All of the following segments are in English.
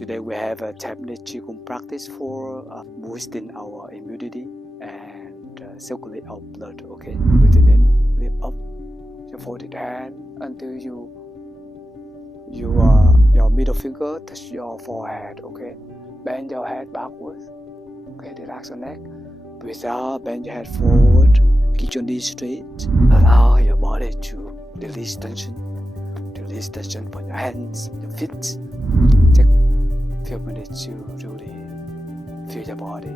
Today we have a 10-minute Qigong practice for boosting our immunity and circulate our blood. Okay, breathing in, lift up your folded hand until your middle finger touch your forehead. Okay, bend your head backwards. Okay, relax your neck. Breathe out, bend your head forward. Keep your knees straight. Allow your body to release tension. Release tension from your hands, your feet. Take a few minutes to really feel your body.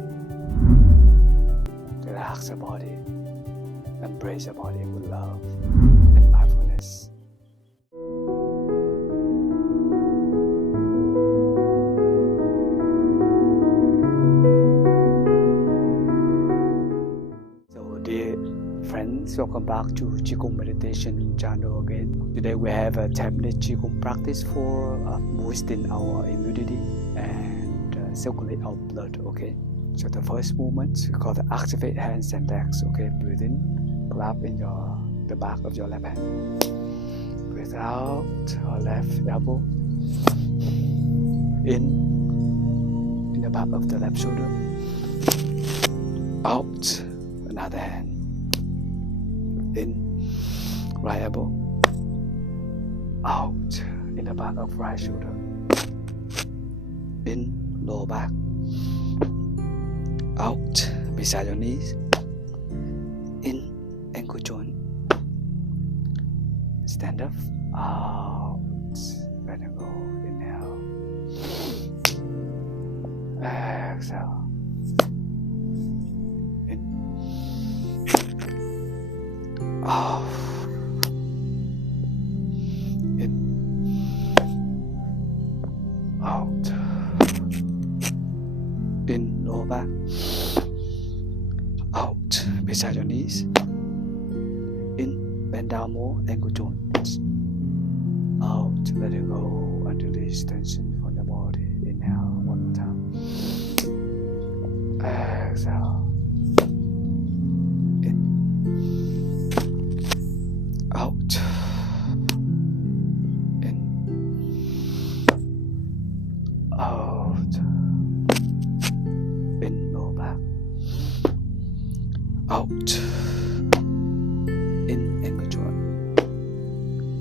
Relax your body. Embrace your body with love and mindfulness. So dear friends, welcome back to Qigong Meditation channel again. Today we have a 10-minute Qigong practice for boosting our immunity and circulate our blood. Okay, so the first movement we call the activate hands and legs. Okay, breathe in, clap in the back of your left hand. Breathe out, our left elbow. In the back of the left shoulder. Out, another hand. In, right elbow. Out, in the back of right shoulder. In, lower back. Out, beside your knees. In, ankle joint. Stand up. Out, let it go. Inhale. Exhale. In. Out. In. Out. In, lower back. Out, beside your knees. In, bend down more, ankle joints. Out, let it go and release tension from the body. Inhale, one more time. Exhale. In. Out. In. Out. In, lower back. Out. In, ankle joint.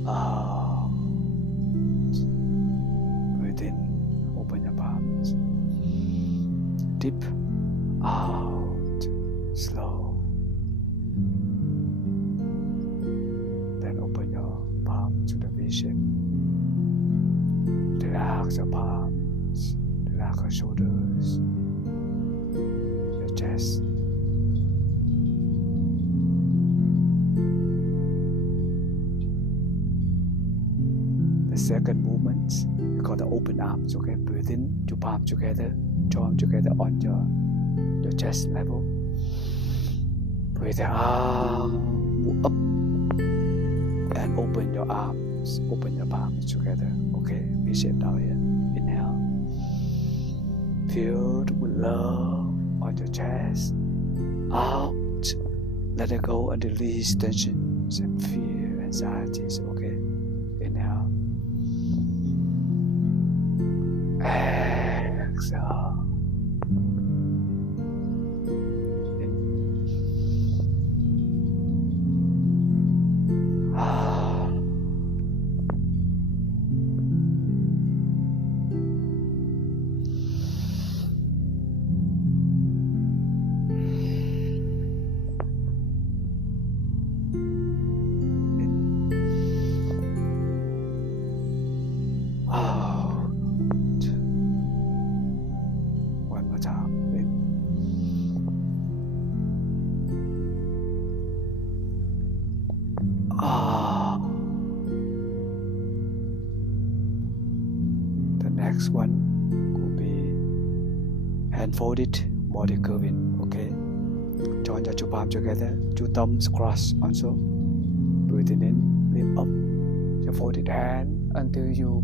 Out. Breathe in, open your palms. Deep. Out. Slow. Then open your palm to the vision. Relax your palms. Relax your shoulders. Your chest. The second movement we call the open arms. Okay, breathe in, your palms together, join together on your chest level. Breathe out, move up, and open your arms, open your palms together. Okay, we sit down here. Inhale, filled with love on your chest. Out, let it go and release tensions and fear, anxieties. Okay, inhale. Exhale. In. The next one could be hand folded, body curving. Okay, join your two palms together, two thumbs crossed also. Breathing in, lift up your folded hand until your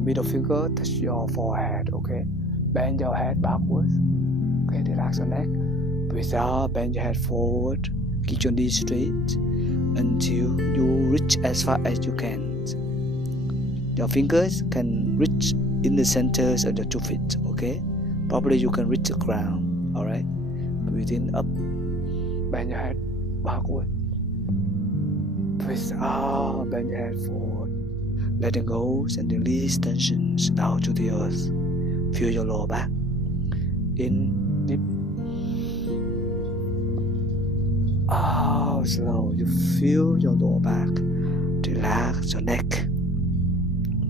middle finger touch your forehead. Okay, bend your head backwards. Okay, relax your neck. Breathe out, bend your head forward. Keep your knees straight until you reach as far as you can. Your fingers can reach in the centers of your 2 feet, okay? Probably you can reach the ground, alright? Breathe in up, bend your head backward. Breathe out, bend your head forward. Letting go and release tensions down to the earth. Feel your lower back. In, deep. Out, slow. You feel your lower back. Relax your neck.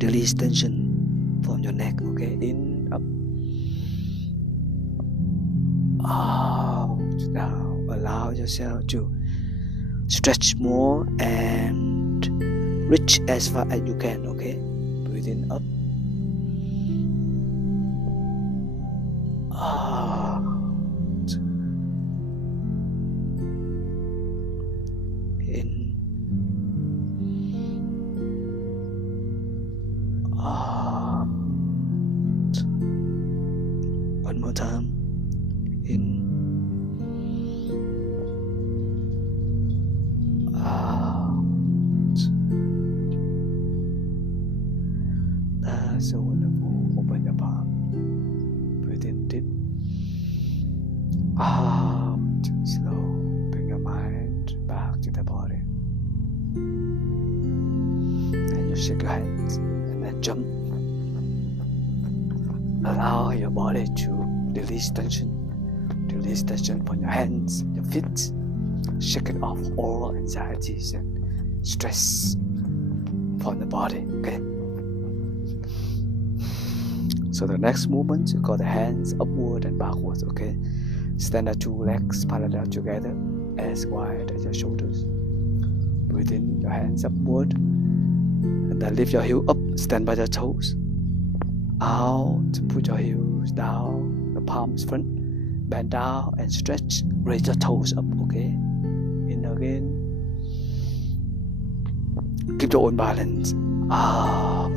Release tension from your neck, okay? In, up. Out, down. Allow yourself to stretch more and reach as far as you can, okay? Breathe in, up. Out. In. Out. One more time. In. Out. That's so wonderful. Open your palm. Breathe in deep. Out. Slow. Bring your mind back to the body. And you shake your hands and then jump. Allow your body to release tension. Release tension from your hands, your feet. Shake it off all anxieties and stress from the body, okay? So the next movement, you got the hands upward and backwards, okay? Stand at 2 legs parallel together, as wide as your shoulders. Breathe in, your hands upward, and then lift your heel up, stand by the toes. Out, put your heels down, the palms front, bend down and stretch, raise your toes up, okay? In again. Keep your own balance. Out.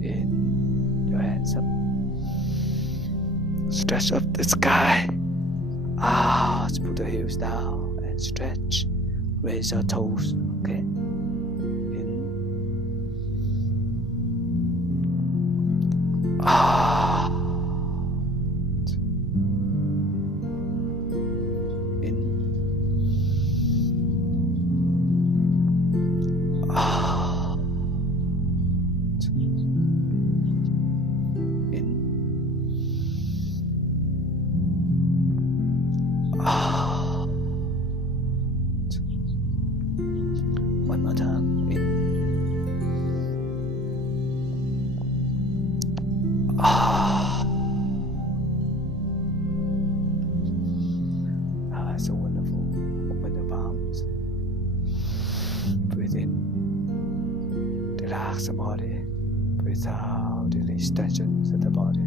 In, your hands up. Stretch up the sky. Out, put the heels down and stretch, raise your toes, okay? Out. In. Out. In. Out. One more time. In. So wonderful. Open your palms. Breathe in. Relax the body. Breathe out. Release tensions in the body.